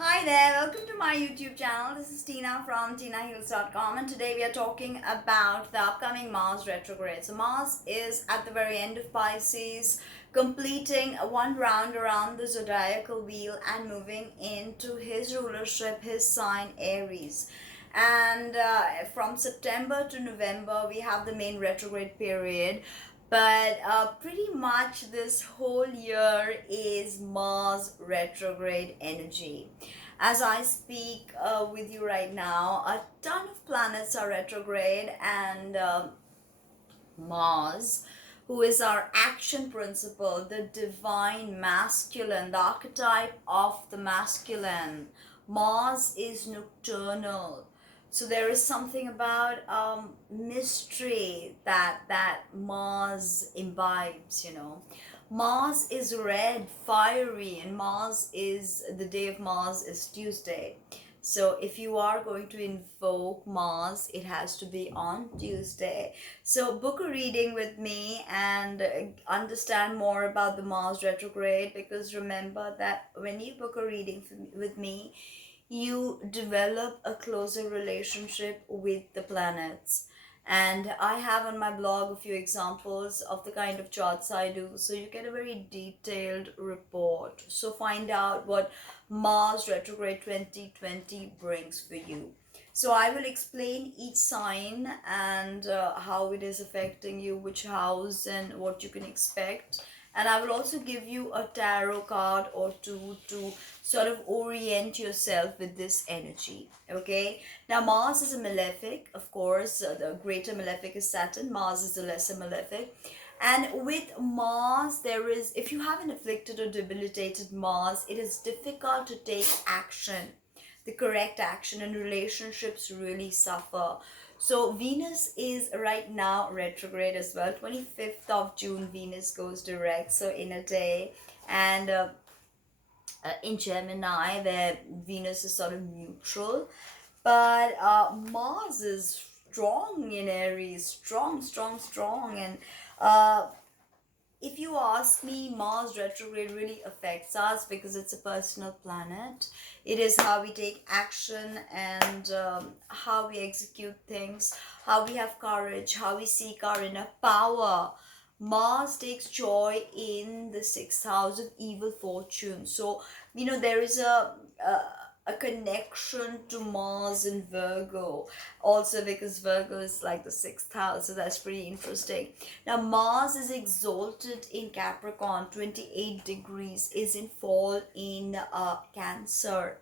Hi there, welcome to my YouTube channel. This is Tina from Tinaheals.com, and today we are talking about the upcoming Mars retrograde. So Mars is at the very end of Pisces, completing one round around the zodiacal wheel and moving into his rulership, his sign Aries. And from September to November, we have the main retrograde period. But pretty much this whole year is Mars retrograde energy. As I speak with you right now, a ton of planets are retrograde, and Mars, who is our action principle, the divine masculine, the archetype of the masculine. Mars is nocturnal. So there is something about mystery that Mars imbibes. Mars is red, fiery, and Mars is the day of Mars is Tuesday. So if you are going to invoke Mars, it has to be on Tuesday. So book a reading with me and understand more about the Mars retrograde, because remember that when you book a reading with me, you develop a closer relationship with the planets. And I have on my blog a few examples of the kind of charts I do, so you get a very detailed report. So find out what Mars retrograde 2020 brings for you. So I will explain each sign and how it is affecting you, which house, and what you can expect. And I will also give you a tarot card or two to sort of orient yourself with this energy. Okay, now Mars is a malefic, of course. The greater malefic is Saturn. Mars is the lesser malefic. And with Mars, there is, if you have an afflicted or debilitated Mars, it is difficult to take action, the correct action, and relationships really suffer. So Venus is right now retrograde as well. 25th of June, Venus goes direct, so in a day. And in Gemini, where Venus is sort of neutral, but Mars is strong in Aries, strong. And uh, if you ask me, Mars retrograde really affects us because it's a personal planet. It is how we take action and how we execute things, how we have courage, how we seek our inner power. Mars takes joy in the sixth house of evil fortune. So, there is a connection to Mars in Virgo, also because Virgo is like the sixth house, so that's pretty interesting. Now, Mars is exalted in Capricorn, 28 degrees, is in fall in Cancer.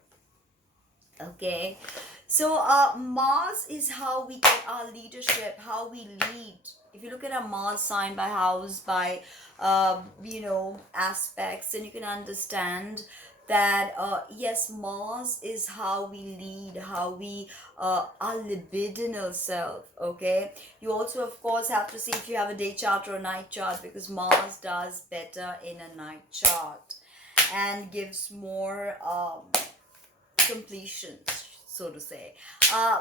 Okay, so Mars is how we get our leadership, how we lead. If you look at a Mars sign by house, by aspects, then you can understand that yes, Mars is how we lead, how we our libidinal self. Okay, you also of course have to see if you have a day chart or a night chart, because Mars does better in a night chart and gives more completion, so to say.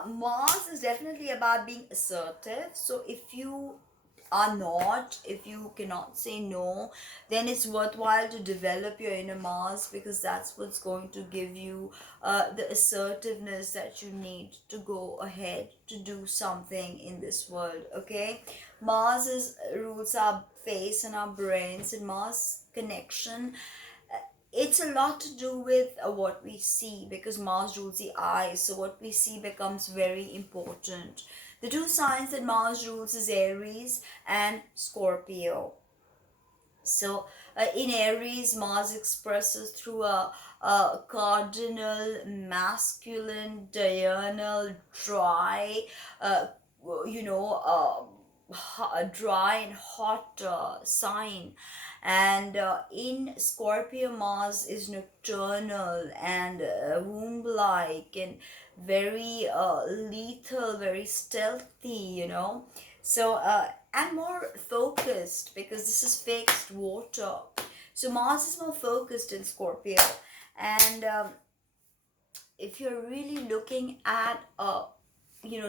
Mars is definitely about being assertive. So if you cannot say no, then it's worthwhile to develop your inner Mars, because that's what's going to give you the assertiveness that you need to go ahead to do something in this world. Okay, rules our face and our brains, and Mars connection, it's a lot to do with what we see, because Mars rules the eyes, so what we see becomes very important. The two signs that Mars rules is Aries and Scorpio. So in Aries, Mars expresses through a cardinal, masculine, diurnal, dry, uh, you know, a dry and hot sign. And in Scorpio, Mars is nocturnal and womb-like and very lethal, very stealthy. So and more focused, because this is fixed water. So Mars is more focused in Scorpio. And if you're really looking at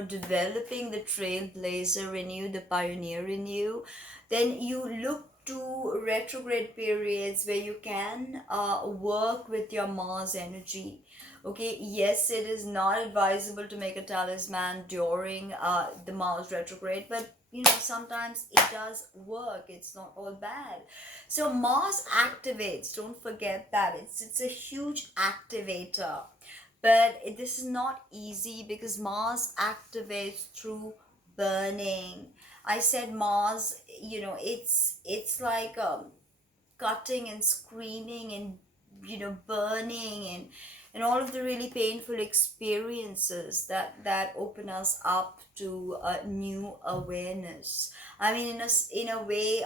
developing the trailblazer in you, the pioneer in you, then you look 2 retrograde periods where you can work with your Mars energy. Okay, yes, it is not advisable to make a talisman during the Mars retrograde, but you know, sometimes it does work. It's not all bad. So Mars activates, don't forget that. It's a huge activator. But this is not easy because Mars activates through burning. I said Mars, you know, it's like cutting and screaming and burning and all of the really painful experiences that open us up to a new awareness. I mean, in a way,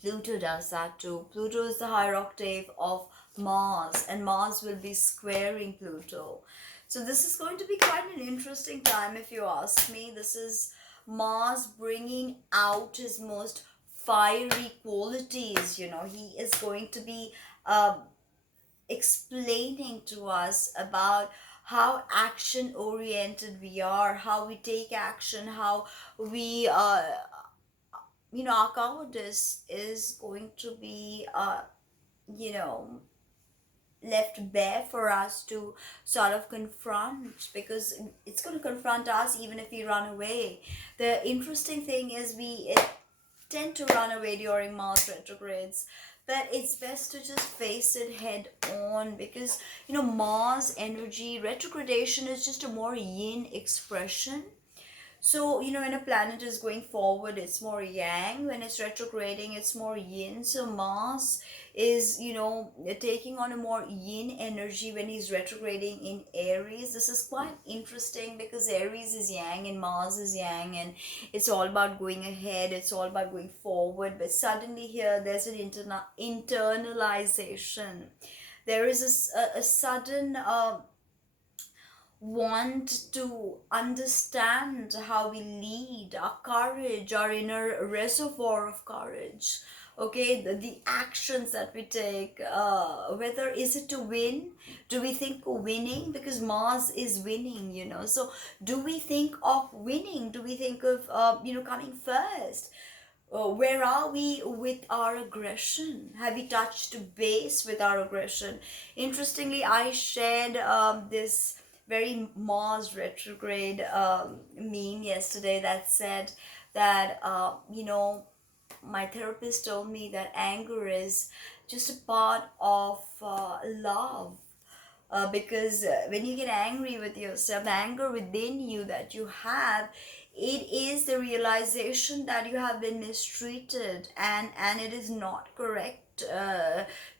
Pluto does that too. Pluto is the higher octave of Mars, and Mars will be squaring Pluto. So this is going to be quite an interesting time, if you ask me. This is Mars bringing out his most fiery qualities. You know, he is going to be explaining to us about how action oriented we are, how we take action, how we our cowardice is going to be you know left bare for us to sort of confront, because it's going to confront us even if we run away. The interesting thing is we tend to run away during Mars retrogrades, but it's best to just face it head on, because Mars energy retrogradation is just a more yin expression. So, when a planet is going forward, it's more yang. When it's retrograding, it's more yin. So, Mars is, taking on a more yin energy when he's retrograding in Aries. This is quite interesting because Aries is yang and Mars is yang, and it's all about going ahead, it's all about going forward. But suddenly, here, there's an internalization. There is a sudden want to understand how we lead, our courage, our inner reservoir of courage. Okay, the actions that we take, whether is it to win, do we think of winning, because Mars is winning, so do we think of winning, do we think of coming first? Where are we with our aggression? Have we touched base with our aggression? Interestingly, I shared this very Mars retrograde meme yesterday that said that, my therapist told me that anger is just a part of love. Because when you get angry with yourself, the anger within you that you have, it is the realization that you have been mistreated, and it is not correct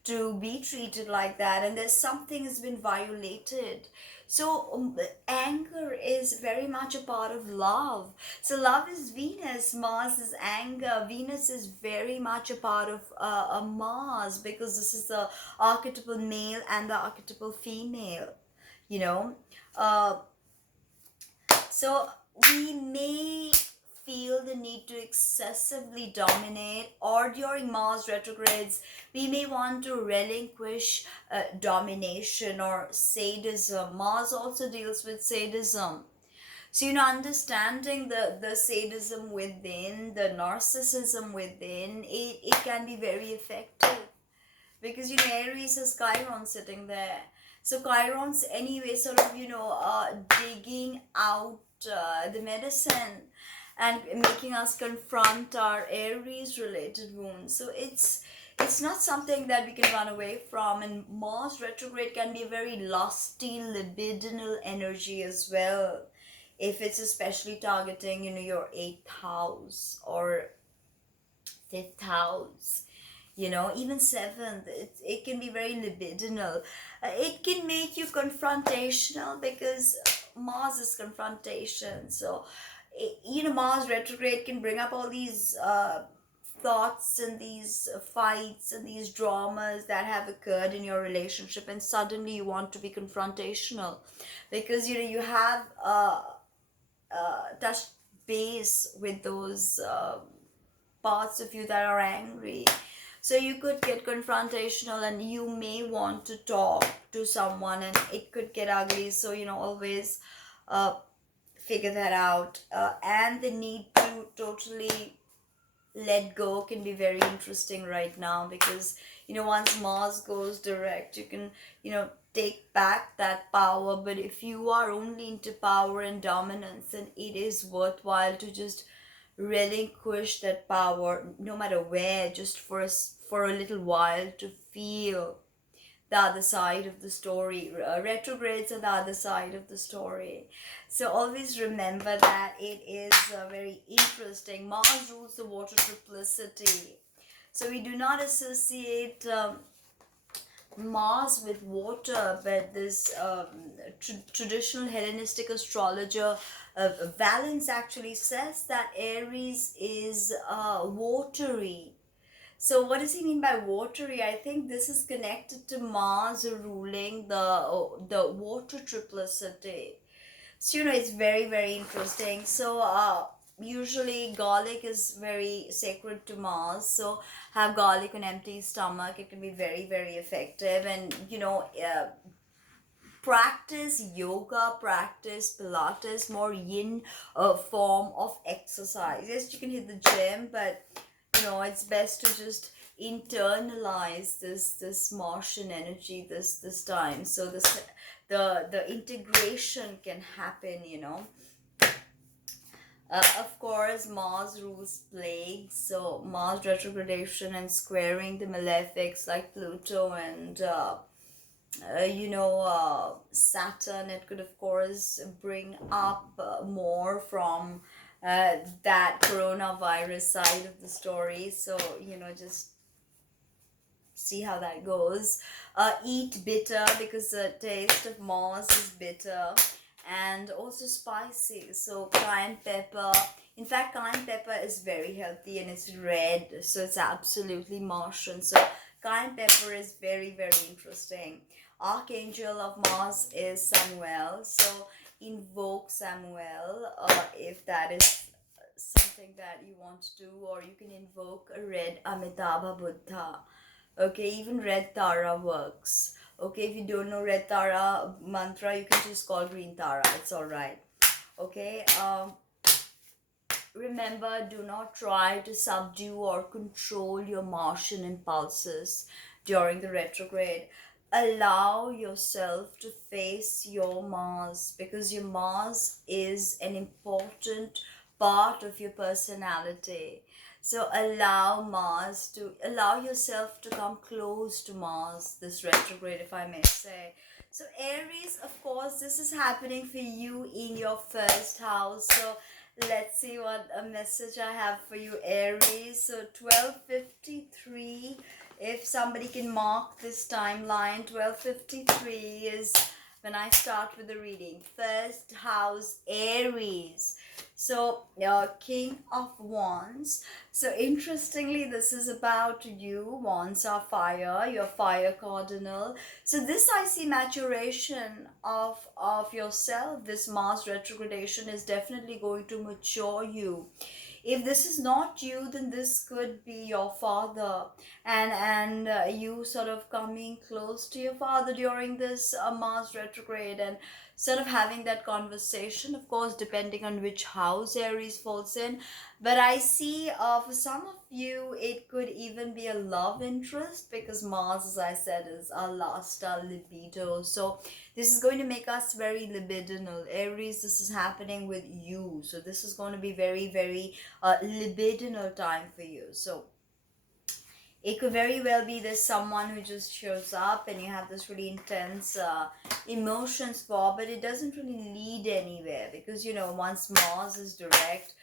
to be treated like that, and there's something has been violated. So anger is very much a part of love. So love is Venus, Mars is anger. Venus is very much a part of a Mars, because this is the archetypal male and the archetypal female, you know. So we may feel the need to excessively dominate, or during Mars retrogrades we may want to relinquish domination or sadism. Mars also deals with sadism. So, understanding the sadism within, the narcissism within, it can be very effective, because Aries has Chiron sitting there. So Chiron's anyway sort of digging out the medicine and making us confront our Aries related wounds. So it's not something that we can run away from. And Mars retrograde can be a very lusty, libidinal energy as well, if it's especially targeting your 8th house or 5th house, even 7th. It can be very libidinal. It can make you confrontational, because Mars is confrontation. So Mars retrograde can bring up all these thoughts and these fights and these dramas that have occurred in your relationship, and suddenly you want to be confrontational, because you have touched base with those parts of you that are angry. So you could get confrontational, and you may want to talk to someone, and it could get ugly. So always figure that out. And the need to totally let go can be very interesting right now, because once Mars goes direct, you can take back that power. But if you are only into power and dominance, then it is worthwhile to just relinquish that power, no matter where, just for a little while, to feel the other side of the story. Retrogrades are the other side of the story. So always remember that it is very interesting. Mars rules the water triplicity. So we do not associate Mars with water, but this traditional Hellenistic astrologer Valence actually says that Aries is watery. So what does he mean by watery? I think this is connected to Mars ruling the water triplicity. So it's very, very interesting. So usually garlic is very sacred to Mars. So have garlic on empty stomach. It can be very, very effective. And practice yoga, practice Pilates, more yin form of exercise. Yes, you can hit the gym, but it's best to just internalize this Martian energy this time, so the integration can happen. Of course, Mars rules plagues, so Mars retrogradation and squaring the malefics like Pluto and Saturn. It could of course bring up more from that coronavirus side of the story. So just see how that goes. Eat bitter, because the taste of Mars is bitter, and also spicy. So cayenne pepper. In fact, cayenne pepper is very healthy and it's red, so it's absolutely Martian. So cayenne pepper is very, very interesting. Archangel of Mars is Samuel. So invoke Samuel if that is something that you want to do, or you can invoke a red Amitabha Buddha. Okay, even red Tara works. Okay, if you don't know red Tara mantra, you can just call green Tara. It's all right. Okay. Remember, do not try to subdue or control your Martian impulses during the retrograde. Allow yourself to face your Mars, because your Mars is an important part of your personality. So allow yourself to come close to Mars this retrograde, if I may say. So Aries, of course, this is happening for you in your first house. So let's see what a message I have for you, Aries. So 12:53, if somebody can mark this timeline, 12:53 is when I start with the reading. First house, Aries. So King of Wands. So interestingly, this is about you. Wands are fire, your fire cardinal. So this, I see maturation of yourself. This Mars retrogradation is definitely going to mature you. If this is not you, then this could be your father, and you sort of coming close to your father during this Mars retrograde, and sort of having that conversation, of course depending on which house Aries falls in. But I see for some of you it could even be a love interest, because Mars, as I said, is our last, our libido. So this is going to make us very libidinal. Aries, this is happening with you, so this is going to be very, very libidinal time for you. So it could very well be there's someone who just shows up and you have this really intense emotions for, but it doesn't really lead anywhere, because once Mars is direct,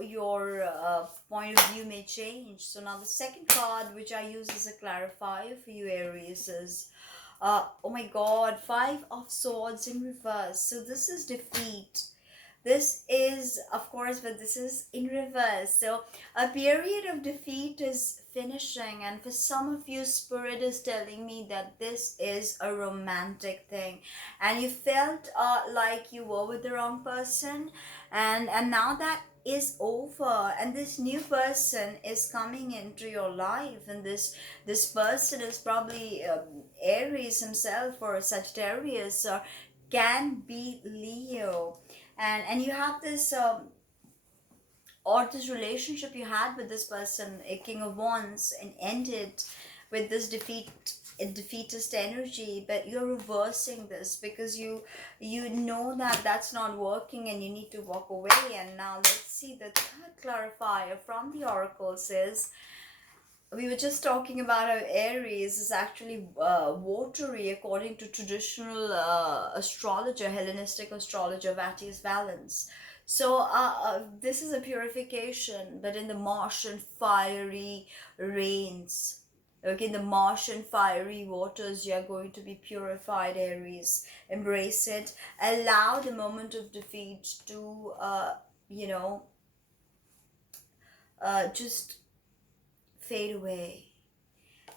your point of view may change. So now the second card, which I use as a clarifier for you, Aries, is oh my god, Five of Swords in reverse. So this is defeat. This is, of course, but this is in reverse. So a period of defeat is finishing, and for some of you, Spirit is telling me that this is a romantic thing, and you felt like you were with the wrong person, and now that is over, and this new person is coming into your life, and this person is probably Aries himself, or Sagittarius, or can be Leo. And you have this or this relationship you had with this person, a King of Wands, and ended with this defeatist energy, but you're reversing this because you know that that's not working and you need to walk away. And now let's see, the third clarifier from the oracle says, we were just talking about how Aries is actually watery according to traditional astrologer, Hellenistic astrologer, Vatius Valens. So this is a purification, but in the Martian fiery rains. Okay, in the Martian fiery waters, you're going to be purified, Aries. Embrace it. Allow the moment of defeat to, just fade away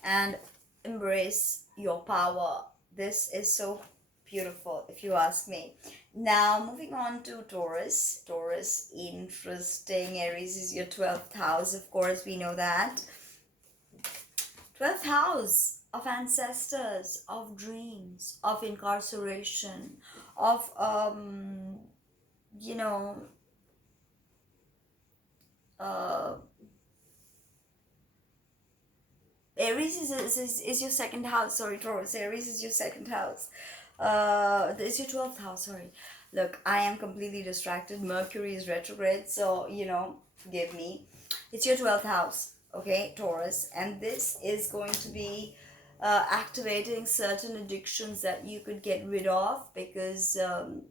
and embrace your power. This is so beautiful, if you ask me. Now, moving on to Taurus. Taurus, interesting. Aries is your 12th house, of course, we know that. 12th house of ancestors, of dreams, of incarceration, of, Aries is your second house. Sorry, Taurus. Aries is your second house. It's your 12th house. Sorry. Look, I am completely distracted. Mercury is retrograde, so forgive me. It's your 12th house, okay, Taurus, and this is going to be activating certain addictions that you could get rid of because that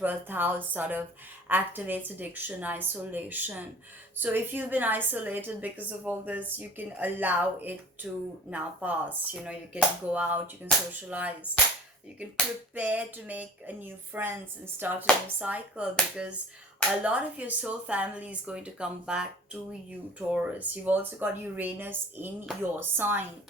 12th house sort of activates addiction, isolation. So if you've been isolated because of all this, you can allow it to now pass. You can go out, you can socialize, you can prepare to make a new friends and start a new cycle, because a lot of your soul family is going to come back to you, Taurus. You've also got Uranus in your sign.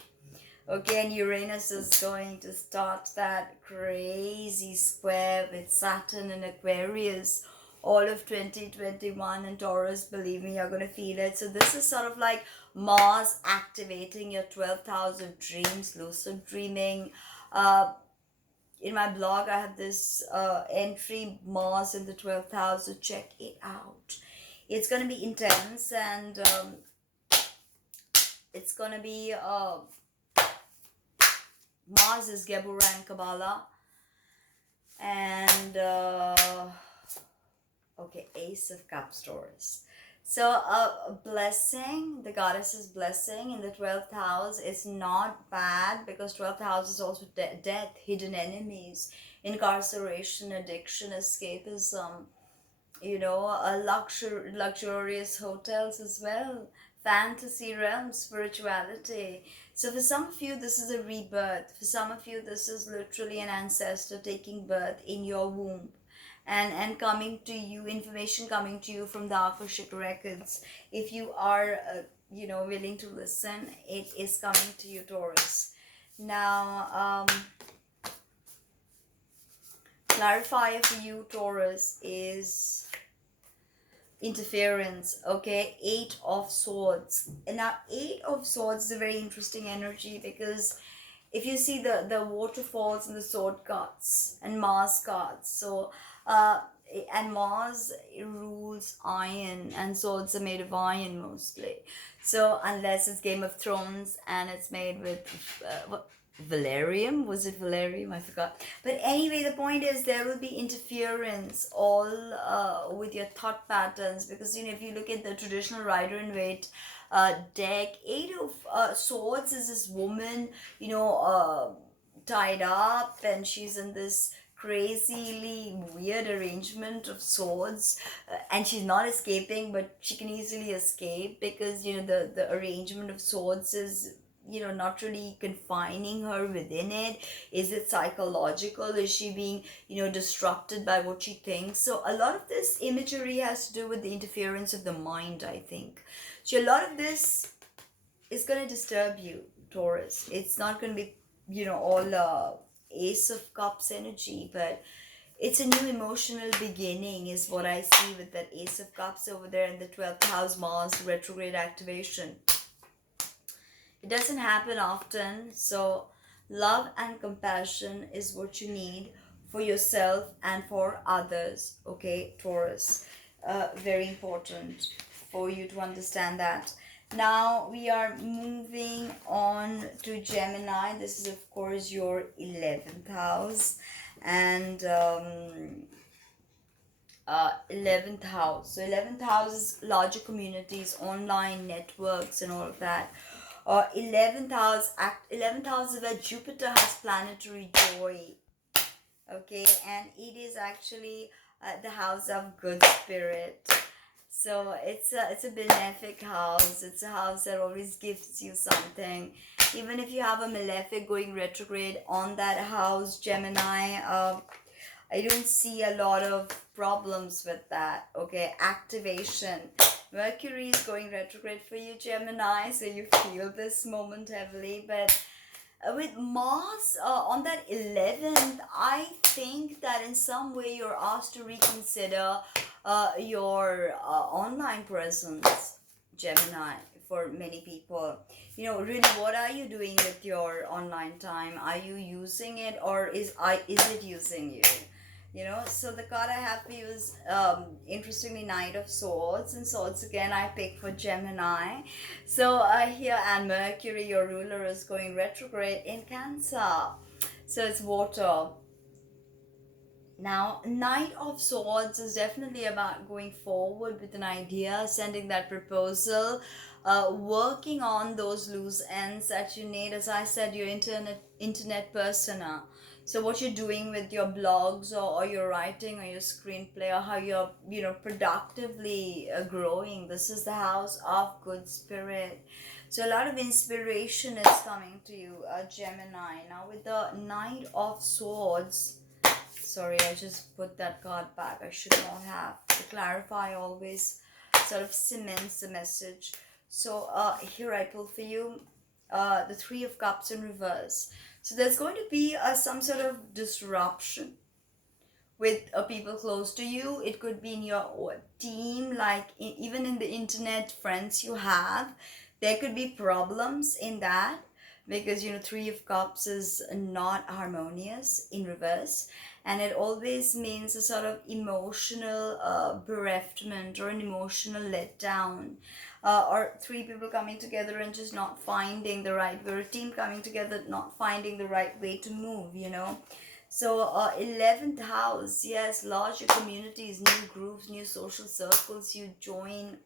Okay, and Uranus is going to start that crazy square with Saturn and Aquarius all of 2021, and Taurus, believe me, you're going to feel it. So this is sort of like Mars activating your 12th house of dreams, lucid dreaming. In my blog, I have this entry, Mars in the 12th house, so check it out. It's going to be intense, and it's going to be... Mars is Geburah and Kabbalah. And, okay, Ace of Cups, Taurus. So, a blessing, the goddess's blessing in the 12th house is not bad, because 12th house is also death, hidden enemies, incarceration, addiction, escapism, luxurious hotels as well, fantasy realm, spirituality. So for some of you, this is a rebirth. For some of you, this is literally an ancestor taking birth in your womb and coming to you, information coming to you from the Akashic records. If you are, willing to listen, it is coming to you, Taurus. Now, clarifier for you, Taurus, is interference. Okay, 8 of Swords. And now 8 of Swords is a very interesting energy, because if you see the waterfalls and the sword cards and Mars cards, so and Mars rules iron, and swords are made of iron mostly. So unless it's Game of Thrones and it's made with Valerium, was it Valerium? I forgot. But anyway, the point is there will be interference all with your thought patterns, because if you look at the traditional Rider and Waite deck, 8 of Swords is this woman, tied up, and she's in this crazily weird arrangement of swords, and she's not escaping, but she can easily escape, because the arrangement of swords is not really confining her within it. Is it psychological? Is she being disrupted by what she thinks? So a lot of this imagery has to do with the interference of the mind, I think. So a lot of this is going to disturb you, Taurus. It's not going to be all Ace of Cups energy, but it's a new emotional beginning is what I see with that Ace of Cups over there in the 12th house, Mars retrograde activation. It doesn't happen often, so love and compassion is what you need for yourself and for others, okay, Taurus. very important for you to understand that. Now we are moving on to Gemini. This is of course your 11th house, and 11th house. So 11th house is larger communities, online networks, and all of that. 11th house is where Jupiter has planetary joy. Okay, and it is actually the house of good spirit. So it's a benefic house. It's a house that always gives you something. Even if you have a malefic going retrograde on that house, Gemini, I don't see a lot of problems with that. Okay, activation. Mercury is going retrograde for you, Gemini, so you feel this moment heavily. But with Mars on that 11th, I think that in some way you're asked to reconsider your online presence, Gemini, for many people. You know, really, what are you doing with your online time? Are you using it, or is it using you? You know, so the card I have for you is interestingly Knight of Swords, and Swords again I pick for Gemini. So here, and Mercury, your ruler, is going retrograde in Cancer, so it's water. Now, Knight of Swords is definitely about going forward with an idea, sending that proposal, working on those loose ends that you need. As I said, your internet persona. So what you're doing with your blogs, or your writing, or your screenplay, or how you're, you know, productively growing. This is the house of good spirit. So a lot of inspiration is coming to you, Gemini. Now with the Knight of Swords, sorry, I just put that card back. I should not have. To clarify always sort of cements the message. So here I pull for you the Three of Cups in reverse. So there's going to be some sort of disruption with people close to you. It could be in your team, like even in the internet friends you have. There could be problems in that, because you know Three of Cups is not harmonious in reverse, and it always means a sort of emotional bereavement or an emotional letdown, or three people coming together and just not finding the right way, or a team coming together not finding the right way to move, you know. So 11th house, yes, larger communities, new groups, new social circles you join.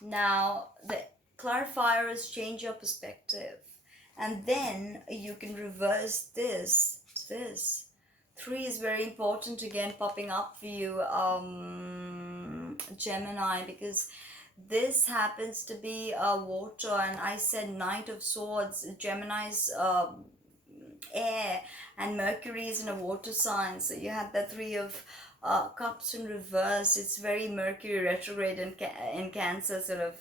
Now the clarifier is change your perspective, and then you can reverse this. Three is very important again, popping up for you, Gemini, because this happens to be water, and I said Knight of Swords. Gemini's air, and Mercury is in a water sign, so you have the Three of Cups in reverse. It's very Mercury retrograde in Cancer sort of,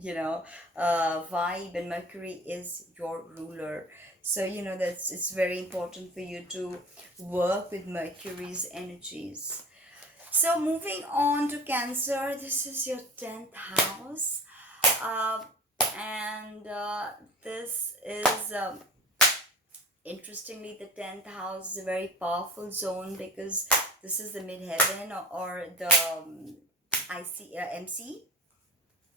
you know, vibe, and Mercury is your ruler. So you know that's it's very important for you to work with Mercury's energies. So moving on to Cancer, this is your 10th house, and this is interestingly, the 10th house is a very powerful zone, because this is the midheaven, or the MC,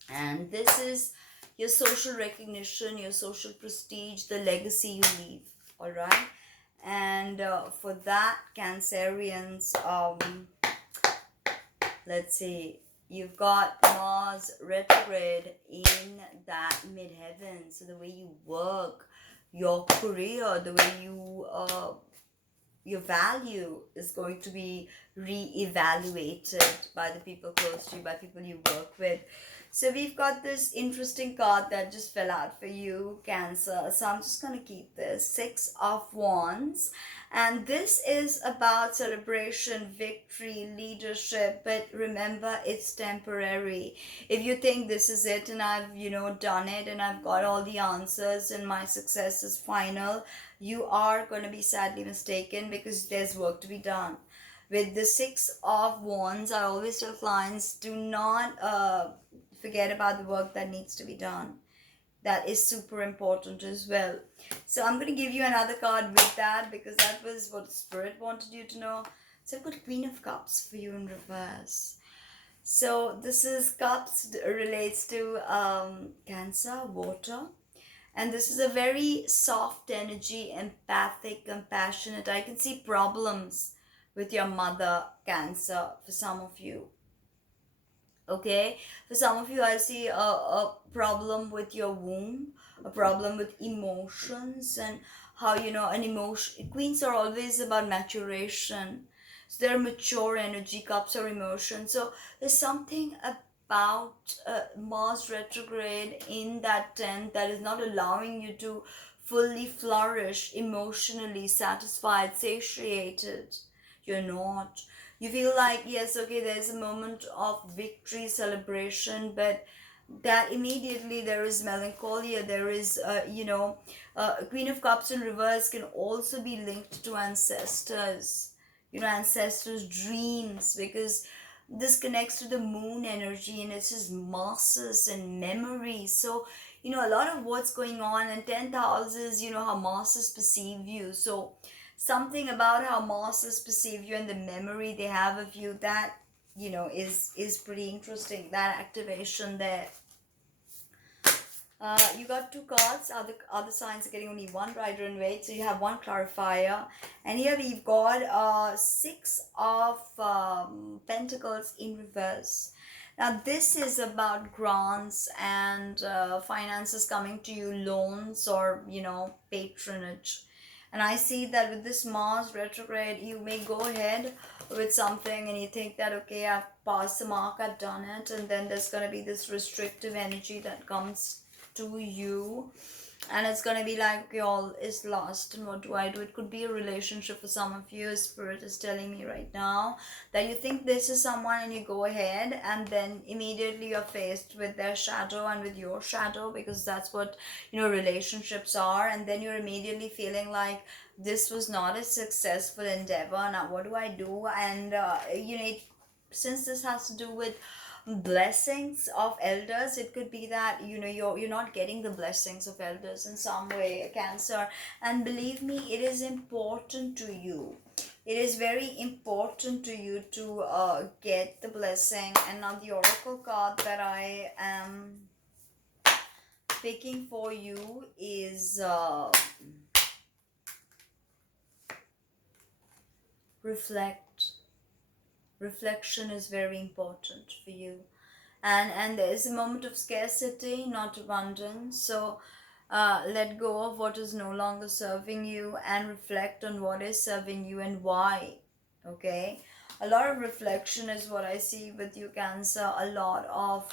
and this is your social recognition, your social prestige, the legacy you leave. All right, and for that, Cancerians, let's see, you've got Mars retrograde in that midheaven. So the way you work, your career, the way you your value is going to be re-evaluated by the people close to you, by people you work with. So we've got this interesting card that just fell out for you, Cancer. So I'm just going to keep this. Six of Wands. And this is about celebration, victory, leadership. But remember, it's temporary. If you think this is it and I've, you know, done it and I've got all the answers and my success is final, you are going to be sadly mistaken, because there's work to be done. With the Six of Wands, I always tell clients, do not forget about the work that needs to be done. That is super important as well. So I'm going to give you another card with that, because that was what Spirit wanted you to know. So I've got Queen of Cups for you in reverse. So this is cups, relates to Cancer, water. And this is a very soft energy, empathic, compassionate. I can see problems with your mother, Cancer, for some of you. Okay, for some of you, I see a problem with your womb, a problem with emotions, and how, an emotion. Queens are always about maturation. So they're mature energy, cups are emotion. So there's something about Mars retrograde in that 10th that is not allowing you to fully flourish emotionally, satisfied, satiated. You're not. You feel like, yes, okay, there's a moment of victory, celebration, but that immediately there is melancholia. There is, Queen of Cups in reverse can also be linked to ancestors, ancestors' dreams, because this connects to the moon energy, and it's just masses and memories. So, a lot of what's going on, and 10th house is, how masses perceive you. So, something about how masses perceive you and the memory they have of you, that is pretty interesting, that activation there. You got two cards. Other signs are getting only one rider and weight, so you have one clarifier. And here we've got six of pentacles in reverse. Now this is about grants and finances coming to you, loans, or patronage. And I see that with this Mars retrograde, you may go ahead with something and you think that, okay, I've passed the mark, I've done it, and then there's going to be this restrictive energy that comes to you, and it's gonna be like, okay, all is lost and what do I do? It could be a relationship for some of you. Spirit is telling me right now that you think this is someone and you go ahead, and then immediately you're faced with their shadow and with your shadow, because that's what relationships are. And then you're immediately feeling like this was not a successful endeavor. Now what do I do? And since this has to do with blessings of elders, it could be that you're not getting the blessings of elders in some way, Cancer. And believe me, it is important to you, it is very important to you to get the blessing. And now the oracle card that I am picking for you is reflect. Reflection is very important for you. And there is a moment of scarcity, not abundance. So let go of what is no longer serving you and reflect on what is serving you and why. Okay, a lot of reflection is what I see with you, Cancer. A lot of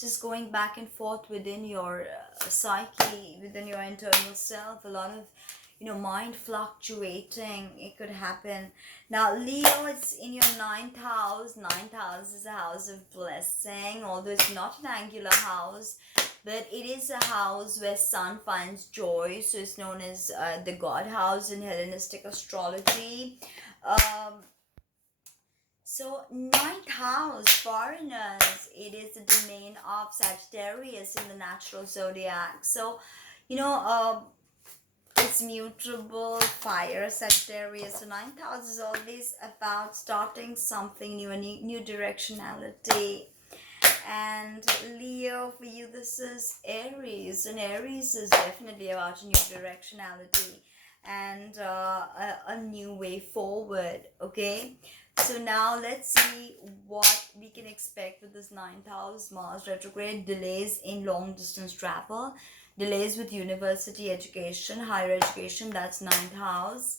just going back and forth within your psyche, within your internal self. A lot of mind fluctuating, it could happen. Now Leo, it's in your 9th house. 9th house is a house of blessing, although it's not an angular house, but it is a house where sun finds joy. So it's known as the god house in Hellenistic astrology. So 9th house, foreigners, it is the domain of Sagittarius in the natural zodiac. So it's mutable, fire, Sagittarius. So 9th house is always about starting something new, a new directionality. And Leo, for you, this is Aries. And Aries is definitely about a new directionality and a new way forward. Okay, so now let's see what we can expect with this 9th house Mars retrograde. Delays in long distance travel, delays with university education, higher education, that's 9th house.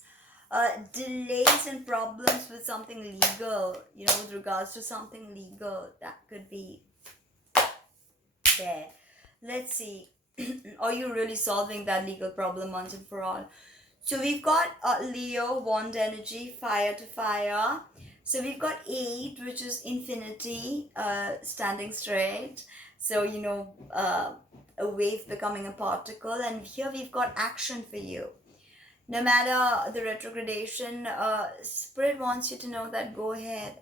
Delays and problems with something legal, with regards to something legal, that could be there. Let's see. Are you really solving that legal problem once and for all? So we've got Leo, wand energy, fire to fire. So we've got 8, which is infinity, standing straight. So, a wave becoming a particle. And here we've got action for you. No matter the retrogradation, Spirit wants you to know that go ahead.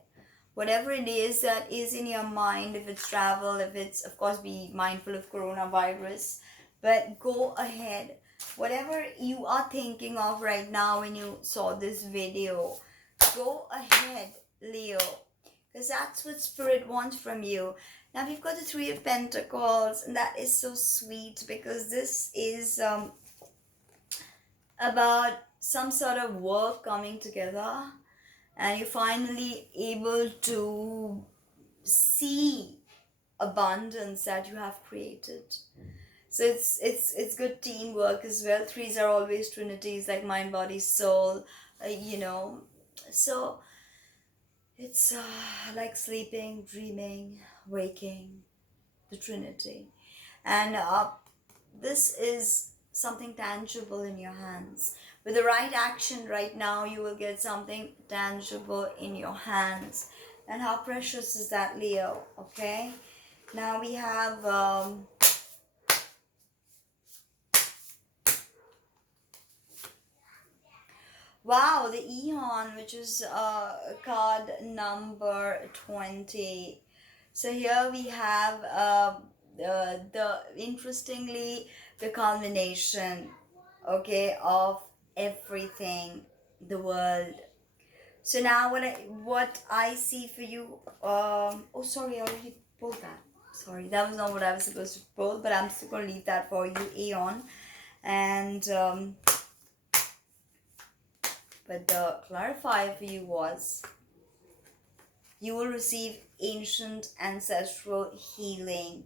Whatever it is that is in your mind, if it's travel, if it's, of course, be mindful of coronavirus, but go ahead. Whatever you are thinking of right now when you saw this video, go ahead, Leo. because that's what Spirit wants from you. Now we've got the Three of Pentacles, and that is so sweet because this is about some sort of work coming together, and you're finally able to see abundance that you have created. So it's good teamwork as well. Threes are always trinities, like mind, body, soul, so it's like sleeping, dreaming, waking, the trinity. And this is something tangible in your hands. With the right action right now, you will get something tangible in your hands. And how precious is that, Leo? Okay, now we have wow, the Eon, which is card number 20. So here we have the interestingly the culmination, okay, of everything, the world. So now what I see for you, oh sorry, I already pulled that. Sorry, that was not what I was supposed to pull, but I'm still gonna leave that for you, Aeon. And but the clarifier for you was you will receive ancient ancestral healing.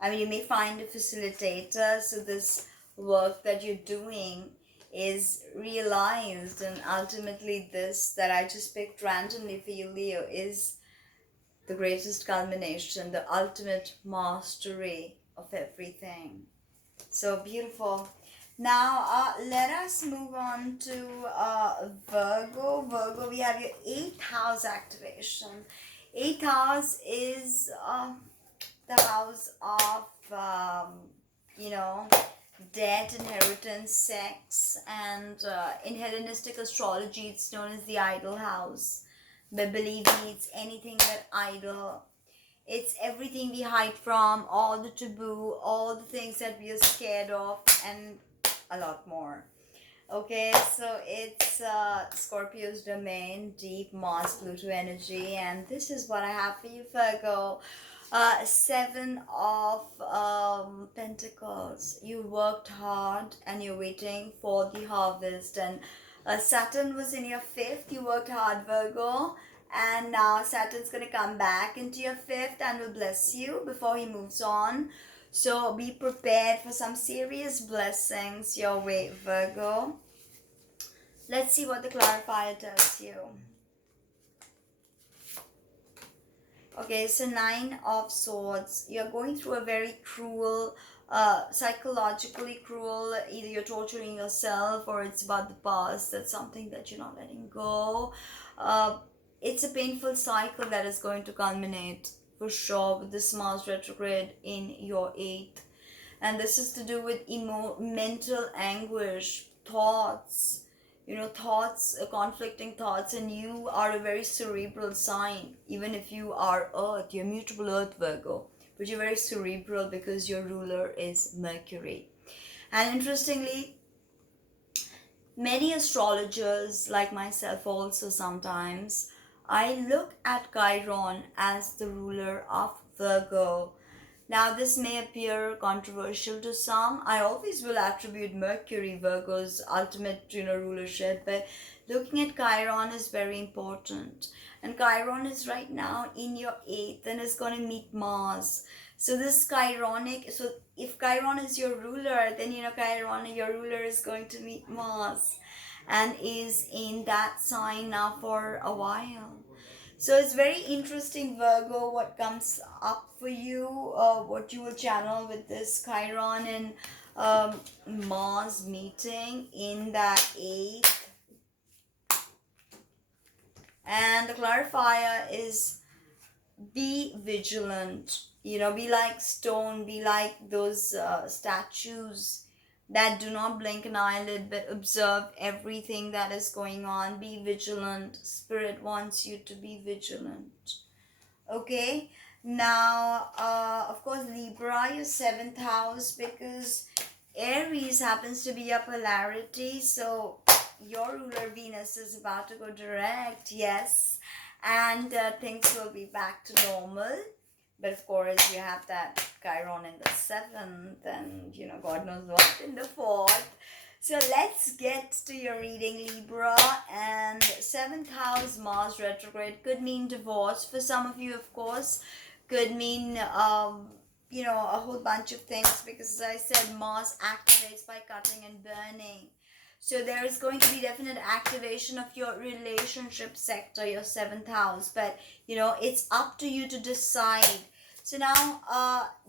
I mean, you may find a facilitator, so this work that you're doing is realized, and ultimately this that I just picked randomly for you, Leo, is the greatest culmination, the ultimate mastery of everything. So beautiful. Now let us move on to Virgo. Virgo, we have your 8th house activation. 8th house is the house of debt, inheritance, sex, and in Hellenistic astrology it's known as the idol house. But believe me, it's anything but idle. It's everything we hide from, all the taboo, all the things that we are scared of, and a lot more. Okay, so it's Scorpio's domain, deep Mars Pluto energy, and this is what I have for you, Virgo. 7 of Pentacles. You worked hard and you're waiting for the harvest, and Saturn was in your 5th. You worked hard, Virgo, and now Saturn's going to come back into your 5th and will bless you before he moves on. So be prepared for some serious blessings your way, Virgo. Let's see what the clarifier tells you. Okay, so 9 of Swords. You're going through a very cruel, psychologically cruel, either you're torturing yourself or it's about the past. That's something that you're not letting go. It's a painful cycle that is going to culminate for sure with this Mars retrograde in your 8th. And this is to do with mental anguish, thoughts, conflicting thoughts, and you are a very cerebral sign. Even if you are Earth, you're mutable Earth, Virgo, but you're very cerebral because your ruler is Mercury. And interestingly, many astrologers, like myself also sometimes, I look at Chiron as the ruler of Virgo. Now, this may appear controversial to some. I always will attribute Mercury, Virgo's ultimate, rulership, but looking at Chiron is very important. And Chiron is right now in your 8th and is going to meet Mars. So this Chironic, so if Chiron is your ruler, then Chiron, your ruler, is going to meet Mars and is in that sign now for a while. So it's very interesting, Virgo, what comes up for you, what you will channel with this Chiron and Mars meeting in that 8th. And the clarifier is be vigilant. Be like stone, be like those statues that do not blink an eyelid but observe everything that is going on. Be vigilant. Spirit wants you to be vigilant. Okay, now of course Libra, your 7th house, because Aries happens to be a polarity, so your ruler Venus is about to go direct, yes, and things will be back to normal. But of course, you have that Chiron in the 7th, and you know, God knows what in the 4th. So let's get to your reading, Libra. And 7th house, Mars retrograde, could mean divorce for some of you, of course. Could mean, you know, a whole bunch of things, because as I said, Mars activates by cutting and burning. So there is going to be definite activation of your relationship sector, your 7th house. But, you know, it's up to you to decide. So now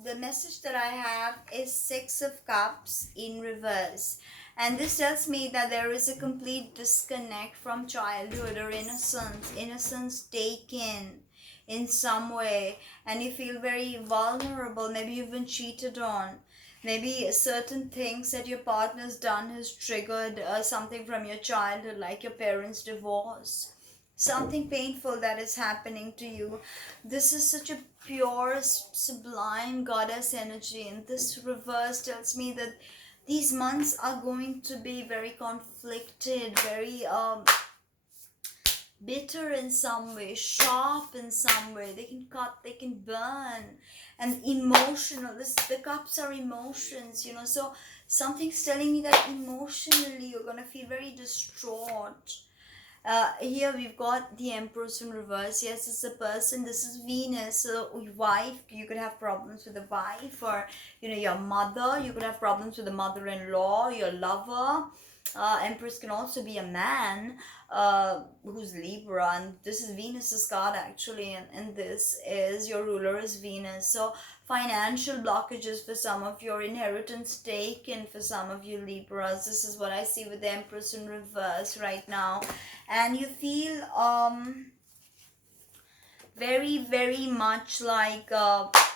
the message that I have is 6 of Cups in reverse. And this tells me that there is a complete disconnect from childhood or innocence taken in some way. And you feel very vulnerable. Maybe you've been cheated on. Maybe certain things that your partner's done has triggered something from your childhood, like your parents' divorce. Something painful that is happening to you. This is such a pure, sublime goddess energy. And this reverse tells me that these months are going to be very conflicted, very bitter in some way, sharp in some way. They can cut, they can burn, and emotional. The cups are emotions, you know. So something's telling me that emotionally you're gonna feel very distraught. Here we've got the Empress in reverse. Yes, it's a person. This is Venus. So wife, you could have problems with a wife, or you know, your mother. You could have problems with a mother-in-law, your lover. Empress can also be a man who's Libra, and this is Venus's card actually, and this is your ruler is Venus. So financial blockages for some of your inheritance taken for some of you Libras. This is what I see with the Empress in reverse right now. And you feel very much like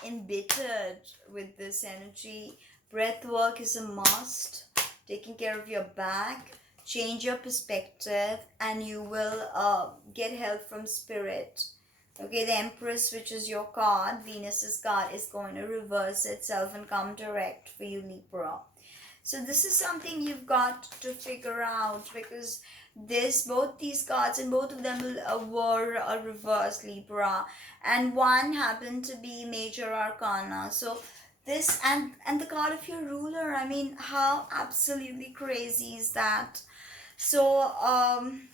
embittered with this energy. Breath work is a must. Taking care of your back, change your perspective, and you will get help from spirit. Okay, the Empress, which is your card, Venus's card, is going to reverse itself and come direct for you Libra. So this is something you've got to figure out, because both these cards, and both of them were a reverse Libra, and one happened to be major arcana. So this and the card of your ruler, I mean, how absolutely crazy is that? So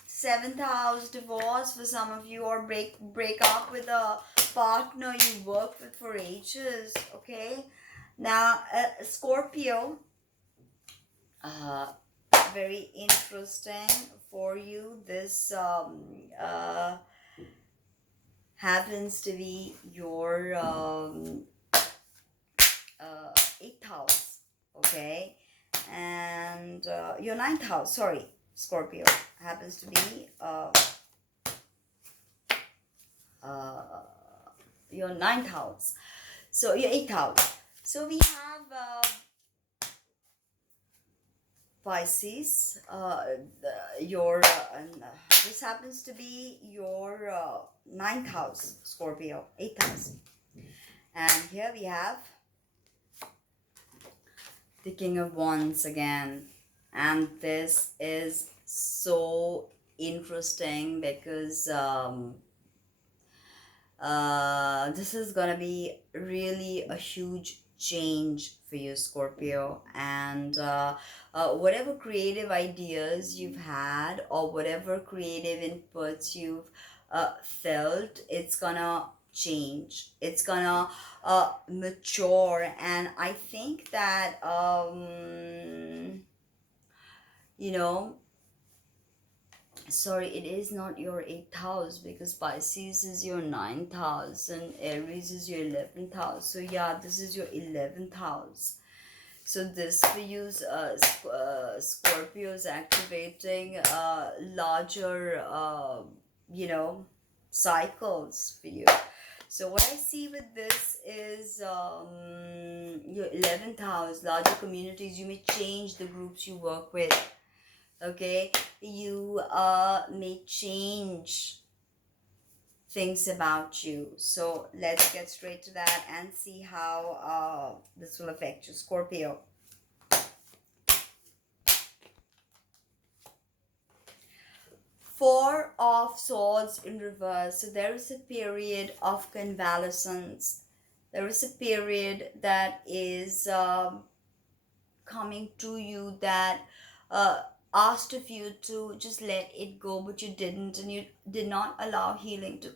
7th house, divorce for some of you, or break up with a partner you worked with for ages. Okay, now Scorpio, very interesting for you. This happens to be your 8th house, okay, and your 9th house, sorry, Scorpio, happens to be your 9th house, so your 8th house. So we have Pisces, this happens to be your 9th house, Scorpio, 8th house, and here we have the King of Wands again. And this is so interesting because this is gonna be really a huge change for you Scorpio, and whatever creative ideas you've had, or whatever creative inputs you've felt, it's gonna change, it's gonna mature. And I think that you know, sorry, it is not your 8th house, because Pisces is your 9th house and Aries is your 11th house. So yeah, this is your 11th house. So this for you, Scorpio, is activating larger you know, cycles for you. So what I see with this is your 11th house, larger communities. You may change the groups you work with. Okay, you may change things about you. So let's get straight to that and see how this will affect you, Scorpio. Four of Swords in reverse. So there is a period of convalescence. There is a period that is coming to you that uh, asked of you to just let it go, but you didn't, and you did not allow healing to